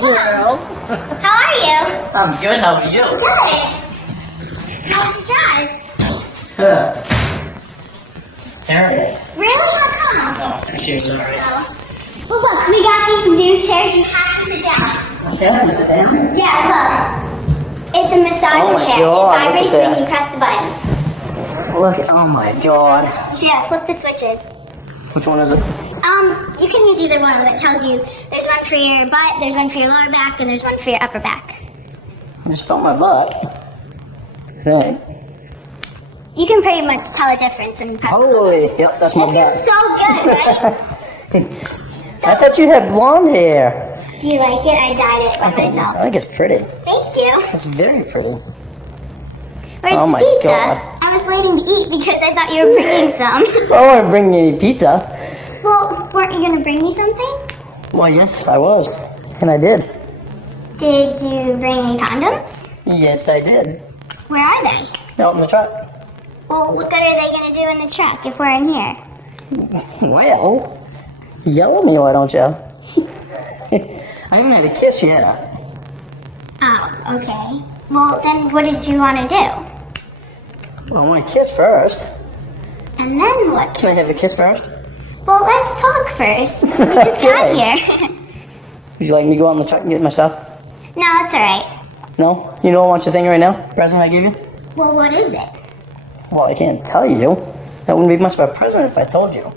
girl. How are you? I'm good, how are you? Good. How was the drive? Terrible. Really? How come? Oh, seriously. Well, look, we got these new chairs. You have to sit down. Yeah, sit down. Yeah, look. It's a massager chair. God, It vibrates when you press the buttons. Look, oh my god. Yeah, flip the switches. Which one is it? You can use either one. It tells you there's one for your butt, there's one for your lower back, and there's one for your upper back. I just felt my butt. Really? You can pretty much tell the difference when you press the Holy, yep, that's my buttons. butt. It's so good, right? I thought you had blonde hair. Do you like it? I dyed it by myself. I think it's pretty. Thank you. It's very pretty. Where's Oh the my pizza? God. I was waiting to eat because I thought you were bringing some. I want to bring you any pizza. Well, weren't you going to bring me something? Well, yes, I was. And I did. Did you bring any condoms? Yes, I did. Where are they? Out in the truck. Well, what good are they going to do in the truck if we're in here? Well, yell at me, why don't you? I haven't had a kiss yet. Oh, okay. Well, then what did you want to do? Well, I want to kiss first. And then what? Can I have a kiss first? Well, let's talk first. We just got here. Would you like me to go out in the truck and get my stuff? No, it's alright. No? You don't want your thing right now? Present I gave you? Well, what is it? Well, I can't tell you. That wouldn't be much of a present if I told you.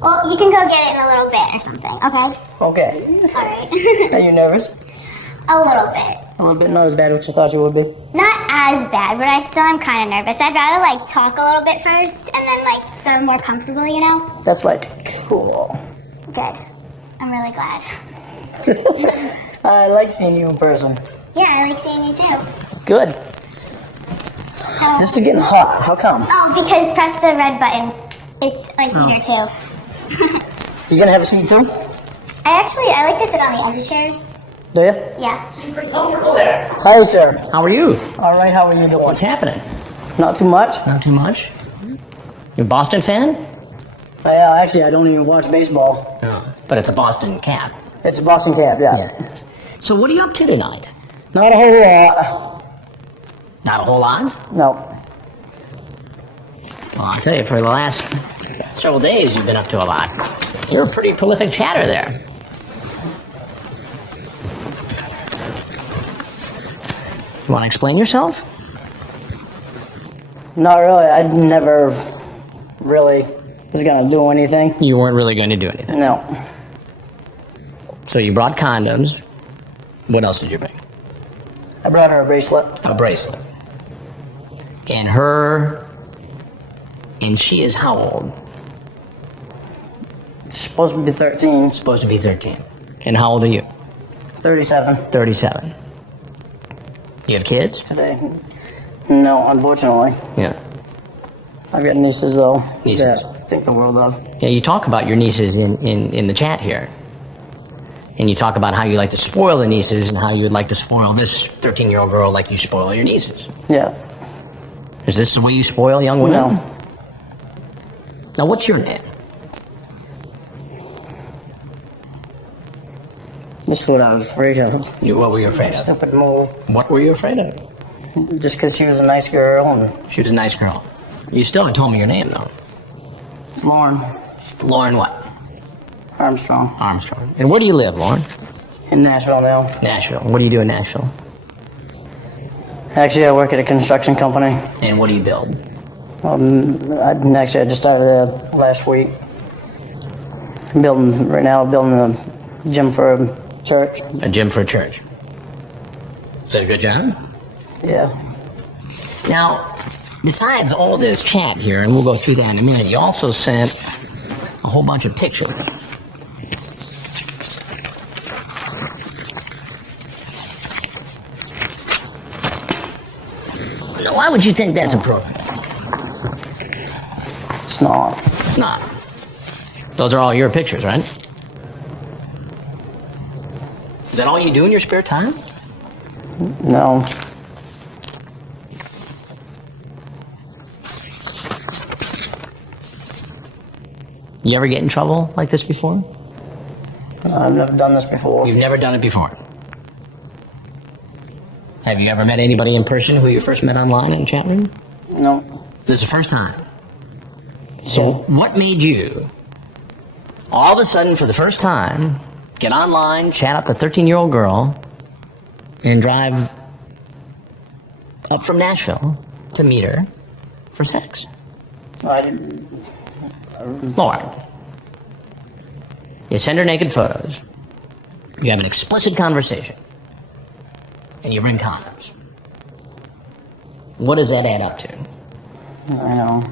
Well, you can go get it in a little bit or something, okay? Okay. Alright. Are you nervous? A little bit. A little bit, not as bad as you thought you would be. Not as bad, but I still am kind of nervous. I'd rather, like, talk a little bit first and then, like, so I'm more comfortable, you know? That's like cool. Good. I'm really glad. I like seeing you in person. Yeah, I like seeing you too. Good. This is getting hot. How come? Oh, because press the red button. It's a heater too. You gonna have a seat too? I like to sit on the edge of chairs. Do you? Yeah. Hi, sir. How are you? All right. How are you doing? What's happening? Not too much. Not too much. You a Boston fan? Actually, I don't even watch baseball. No. But it's a Boston cap. It's a Boston Cap, yeah. So what are you up to tonight? Not a whole lot. Not a whole lot? No. Well, I'll tell you, for the last several days you've been up to a lot. You're a pretty prolific chatter there. You want to explain yourself? Not really. I never really was gonna do anything. You weren't really going to do anything. No. So you brought condoms. What else did you bring? I brought her a bracelet. A bracelet. And she is how old? She's supposed to be 13. Supposed to be 13. And how old are you? 37 37. You have kids? today. No, unfortunately. Yeah. I've got nieces though. Nieces. That I think the world of. Yeah, you talk about your nieces in the chat here. And you talk about how you like to spoil the nieces and how you would like to spoil this 13-year-old girl like you spoil your nieces. Yeah. Is this the way you spoil young women? No. Now, what's your name? This is what I was afraid of. What were you afraid of? Stupid move. What were you afraid of? Just because she was a nice girl and She was a nice girl. You still haven't told me your name, though. Lorne. Lorne what? Armstrong. Armstrong. And where do you live, Lorne? In Nashville now. Nashville. What do you do in Nashville? Actually, I work at a construction company. And what do you build? I just started there last week. Building a gym for a church. A gym for a church. Is that a good job? Yeah. Now, besides all this chat here, and we'll go through that in a minute, you also sent a whole bunch of pictures. Now, why would you think that's appropriate? It's not. It's not. Those are all your pictures, right? Is that all you do in your spare time? No. You ever get in trouble like this before? I've never done this before. You've never done it before. Have you ever met anybody in person who you first met online in a chat room? No. This is the first time. So what made you, all of a sudden, for the first time, get online, chat up a 13-year-old girl, and drive up from Nashville to meet her for sex? I didn't. Lorne. You send her naked photos. You have an explicit conversation. And you bring condoms. What does that add up to? I know.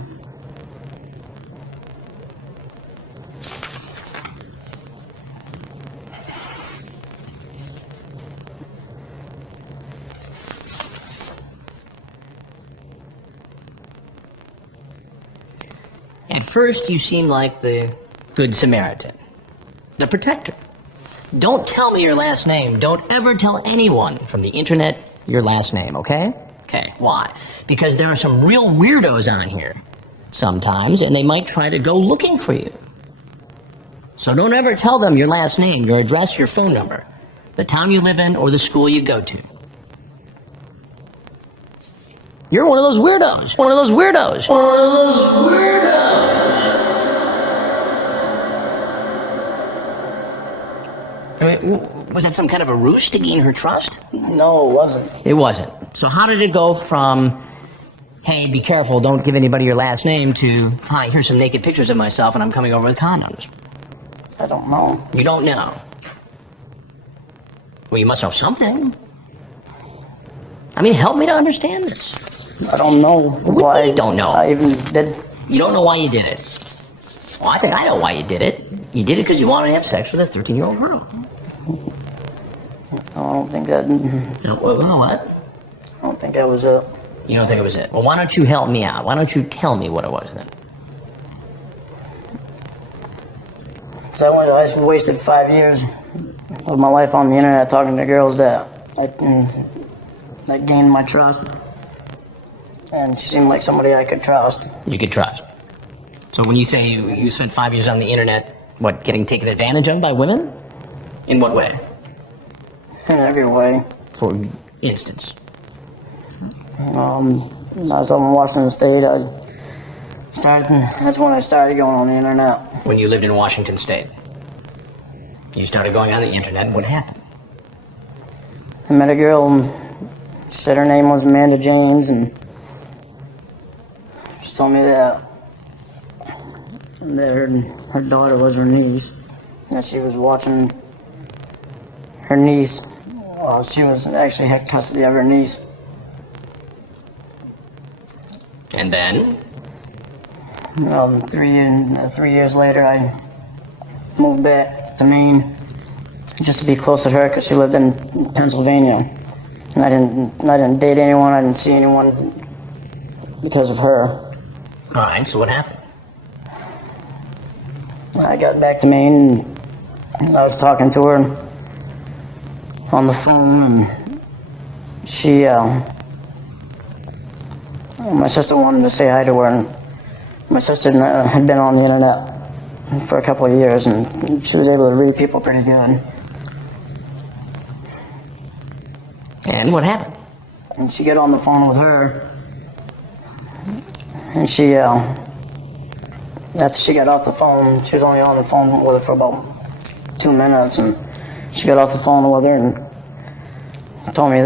At first, you seem like the Good Samaritan, the protector. Don't tell me your last name. Don't ever tell anyone from the internet your last name, okay? Okay, why? Because there are some real weirdos on here sometimes, and they might try to go looking for you. So don't ever tell them your last name, your address, your phone number, the town you live in, or the school you go to. You're one of those weirdos. One of those weirdos. One of those weirdos. I mean, was that some kind of a ruse to gain her trust? No, it wasn't. It wasn't. So how did it go from, hey, be careful, don't give anybody your last name, to, hi, here's some naked pictures of myself and I'm coming over with condoms? I don't know. You don't know. Well, you must know something. I mean, help me to understand this. I don't know why. You don't know. I even did. You don't know why you did it. Well, I think I know why you did it. You did it because you wanted to have sex with a 13-year-old girl. I don't think that. No, what? I don't think that was it. You don't think it was it? Well, why don't you help me out? Why don't you tell me what it was then? Because I wasted 5 years of my life on the internet talking to girls that gained my trust. And she seemed like somebody I could trust. You could trust. So when you say you spent 5 years on the internet, what, getting taken advantage of by women? In what way? In every way. For instance? I was up in Washington State. That's when I started going on the internet. When you lived in Washington State? You started going on the internet, what happened? I met a girl, and she said her name was Amanda James, and she told me that her daughter was her niece, that she was watching her niece. Well, she was actually had custody of her niece. And then? Well, 3 years later, I moved back to Maine just to be close to her because she lived in Pennsylvania, and I didn't date anyone. I didn't see anyone because of her. All right. So what happened? I got back to Maine, and I was talking to her on the phone, and she, my sister wanted to say hi to her, and my sister had been on the internet for a couple of years, and she was able to read people pretty good. And what happened? And she got on the phone with her, and she, after she got off the phone, she was only on the phone with her for about 2 minutes, and she got off the phone with her and told me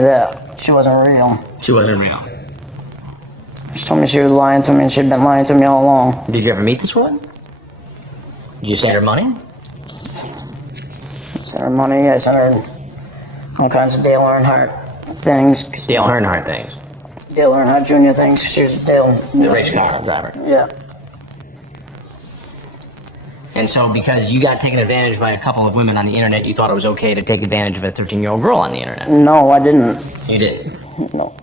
that she wasn't real. She wasn't real. She told me she was lying to me, and she'd been lying to me all along. Did you ever meet this woman? Did you send her money? I sent her money. I sent her all kinds of Dale Earnhardt things. Dale Earnhardt things. Dale Earnhardt Jr. things. She was Dale. The race car driver. Yeah. And so because you got taken advantage by a couple of women on the internet, you thought it was okay to take advantage of a 13-year-old girl on the internet? No, I didn't. You didn't? No.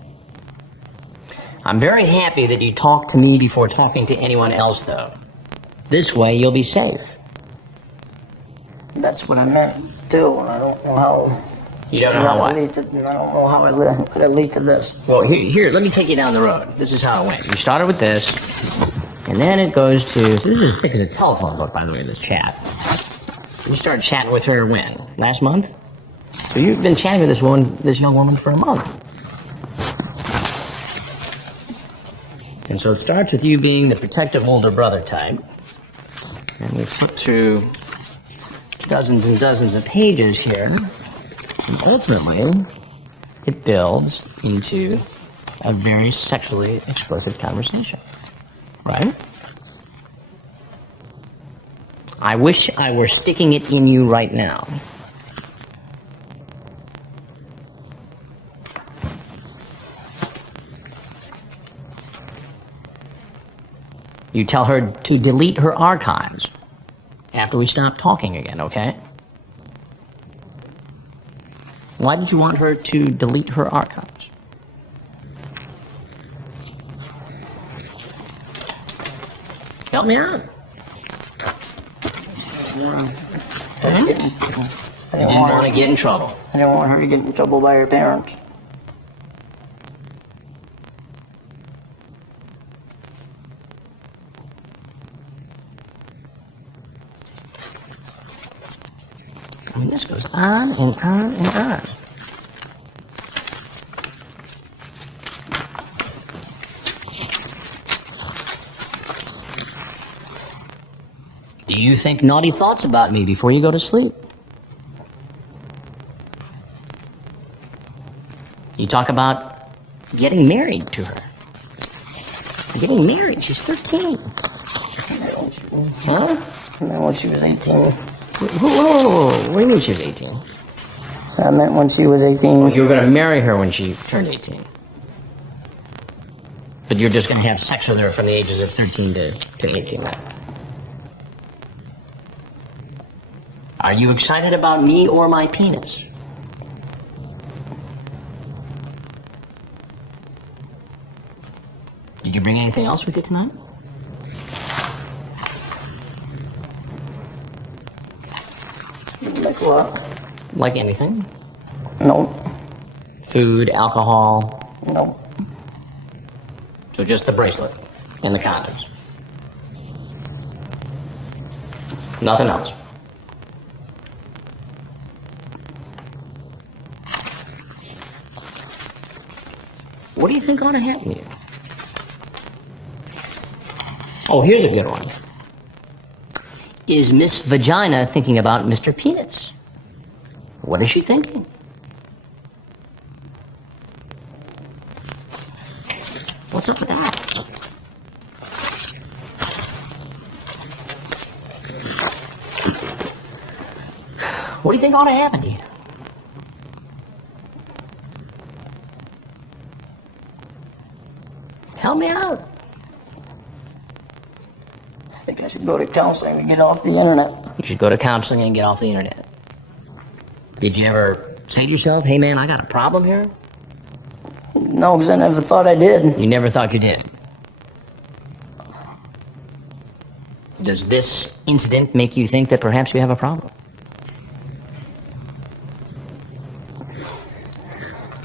I'm very happy that you talked to me before talking to anyone else, though. This way, you'll be safe. That's what I meant, too. I don't know how... You don't know how what? I don't know how it led to this. Well, here, let me take you down the road. This is how it went. You started with this, and then it goes to... So this is as thick as a telephone book, by the way, this chat. You started chatting with her when? Last month? So you've been chatting with this young woman for a month. And so it starts with you being the protective older brother type. And we flip through dozens and dozens of pages here. And ultimately, it builds into a very sexually explicit conversation. Right? I wish I were sticking it in you right now. You tell her to delete her archives after we stop talking again, okay? Why did you want her to delete her archives? Help me out. I You didn't want to get in trouble. I didn't want her to get in trouble by her parents. I mean, this goes on and on and on. Do you think naughty thoughts about me before you go to sleep? You talk about getting married to her. Getting married? She's 13. Huh? I meant when she was 18. Whoa. What do you mean she was 18? I meant when she was 18. You were going to marry her when she turned 18. But you're just going to have sex with her from the ages of 13 to 18, right? Are you excited about me or my penis? Did you bring anything else with you tonight? Like what? Like anything? No. Food, alcohol? No. So just the bracelet and the condoms? Nothing else? What do you think ought to happen to you? Oh, here's a good one. Is Miss Vagina thinking about Mr. Penis? What is she thinking? What's up with that? What do you think ought to happen to you? Help me out. I think I should go to counseling and get off the internet. You should go to counseling and get off the internet. Did you ever say to yourself, hey man, I got a problem here? No, because I never thought I did. You never thought you did. Does this incident make you think that perhaps you have a problem?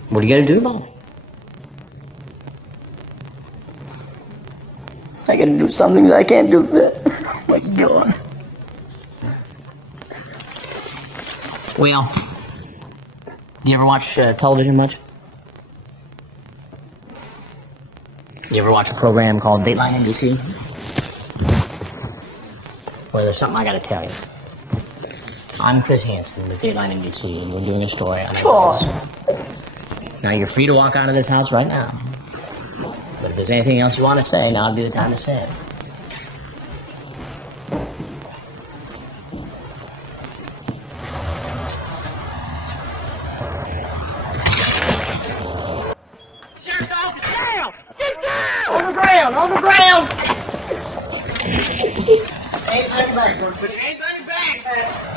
What are you going to do about it? I gotta do some things I can't do that. Oh my God. Well, do you ever watch television much? You ever watch a program called Dateline NBC? Well, there's something I gotta tell you. I'm Chris Hansen with Dateline NBC, and we're doing a story on Now, you're free to walk out of this house right now. But if there's anything else you want to say, now would be the time to say it. Sheriff's office, down! Get down! On the ground! On the ground! Ain't nothing back. Put your hands on your back.